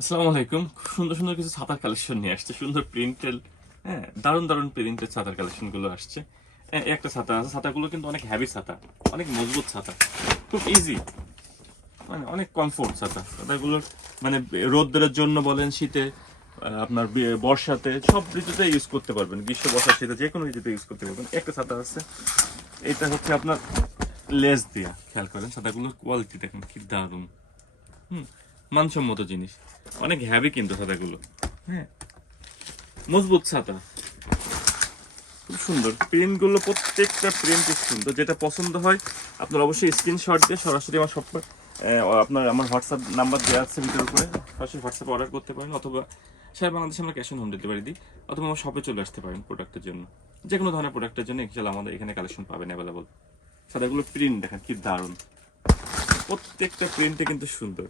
আসসালামু আলাইকুম। খুব সুন্দর সুন্দর কিছু ছাতার কালেকশন নিয়ে আসছে। সুন্দর প্রিন্টেড হ্যাঁ দারুণ দারুণ প্রিন্টেড ছাতার কালেকশনগুলো আসছে একটা ছাতা আছে। ছাতাগুলো কিন্তু অনেক হ্যাভি ছাতা অনেক মজবুত ছাতা খুব ইজি মানে অনেক কমফোর্ট ছাতা ছাতাগুলোর মানে রোদ্রের জন্য বলেন, শীতে আপনার বর্ষাতে, সব ঋতুতে ইউজ করতে পারবেন। গ্রীষ্ম, বর্ষা, শীতে যে কোনো ঋতুতে ইউজ করতে পারবেন। একটা ছাতা আছে। এটা হচ্ছে আপনার লেস দিয়া, খেয়াল করেন। ছাতাগুলোর কোয়ালিটি দেখেন, কি দারুণ। হুম মানসম্মত জিনিস। অনেক হ্যাভি কিন্তু ছাতাগুলো হ্যাঁ। মজবুত ছাতা খুব সুন্দর। প্রিন্টগুলো প্রত্যেকটা প্রিন্ট সুন্দর। যেটা পছন্দ হয়, আপনার অবশ্যই স্ক্রিনশট দিয়ে সরাসরি আমার সব আপনার আমার হোয়াটসঅ্যাপ নাম্বার দেওয়া আছে ভিডিওর উপরে। সরাসরি হোয়াটসঅ্যাপ অর্ডার করতে পারেন অথবা সারা বাংলাদেশে আমরা ক্যাশ অন হোম ডেলিভারি দিই অথবা আমার শপে চলে আসতে পারেন প্রোডাক্টের জন্য। যে কোনো ধরনের প্রোডাক্টের জন্য ইনশাল্লাহ আমাদের এখানে কালেকশন পাবেন অ্যাভেলেবল ছাতাগুলো প্রিন্ট দেখেন কি দারুণ। প্রত্যেকটা প্রিন্টে কিন্তু সুন্দর।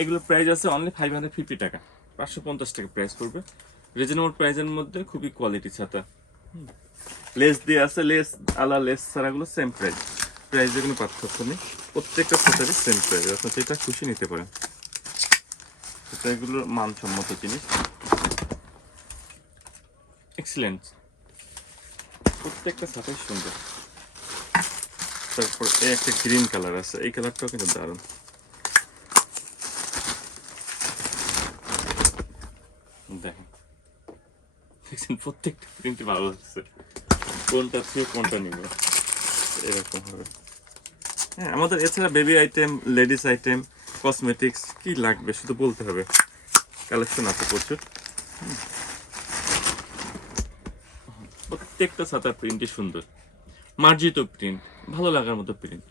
এগুলো প্রাইস আছে অনলি ফাইভ হান্ড্রেড ফিফটি টাকা। পাঁচশো পঞ্চাশ টাকা প্রাইস পড়বে। রিজনেবল প্রাইসের মধ্যে খুবই কোয়ালিটি ছাতা। লেস দিয়ে আছে লেস আলা লেস ছাড়াগুলো সেম প্রাইস প্রাইসে কোনো পার্থক্য নেই। প্রত্যেকটা ছাতারই সেম প্রাইস আপনি যেটা খুশি নিতে পারেন। এটা এগুলোর মানসম্মত জিনিস। এক্সিলেন্ট প্রত্যেকটা ছাতাই সুন্দর। তারপর এই একটা গ্রিন কালার আছে, এই কালারটাও কিন্তু দারুণ। দেখেন। প্রত্যেকটা প্রিন্টই ভালো লাগছে। কোনটা থেকে কোনটা নিব? এরকম হবে। হ্যাঁ আমাদের এছাড়া baby item ladies item cosmetics কি লাগবে? শুধু বলতে হবে। কালেকশন আছে প্রচুর। প্রত্যেকটা ছাতার প্রিন্টই সুন্দর। মার্জিত প্রিন্ট ভালো লাগার মতো print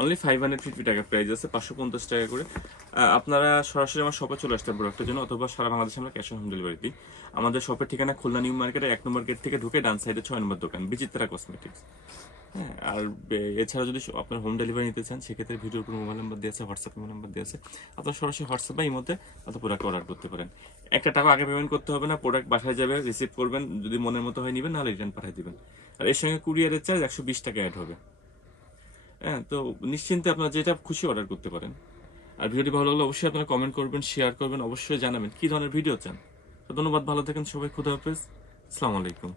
only five hundred fifty টাকা প্রাইস আছে, পাঁচশো পঞ্চাশ টাকা করে। আপনারা সরাসরি আমার শপে চলে আসতে প্রোডাক্টের জন্য, অথবা সারা বাংলাদেশে আমরা ক্যাশ অন হোম ডেলিভারি দিই। আমাদের শপের ঠিকানা খুলনা নিউ মার্কেটে এক নম্বর গেট থেকে ঢুকে ডান সাইডে ছয় নম্বর দোকান, বিচিত্রা কসমেটিক্স হ্যাঁ আর এছাড়া যদি আপনার হোম ডেলিভারি নিতে চান, সেক্ষেত্রে ভিডিওর উপর মোবাইল নাম্বার দিয়ে আছে হোয়াটসঅ্যাপ মোবাইল নাম্বার দিয়ে আছে। আপনার সরাসরি হোয়াটসঅ্যাপ বা ইমোতে অথবা প্রোডাক্ট অর্ডার করতে পারেন। একটা টাকা আগে পেমেন্ট করতে হবে না প্রোডাক্ট বাসায় যাবে রিসিভ করবেন, যদি মনের মতো হয় নেবেন, নাহলে রিটার্ন পাঠিয়ে দেবেন। আর এর সঙ্গে কুরিয়ারের চার্জ একশো বিশ টাকা অ্যাড হবে। হ্যাঁ তো নিশ্চিন্তে আপনার যেটা খুশি অর্ডার করতে পারেন। আর ভিডিওটি ভালো লাগলে অবশ্যই আপনারা কমেন্ট করবেন শেয়ার করবেন, অবশ্যই জানাবেন কী ধরনের ভিডিও চান। তো ধন্যবাদ, ভালো থাকেন সবাই, খুদা হাফেজ। আসসালামু আলাইকুম।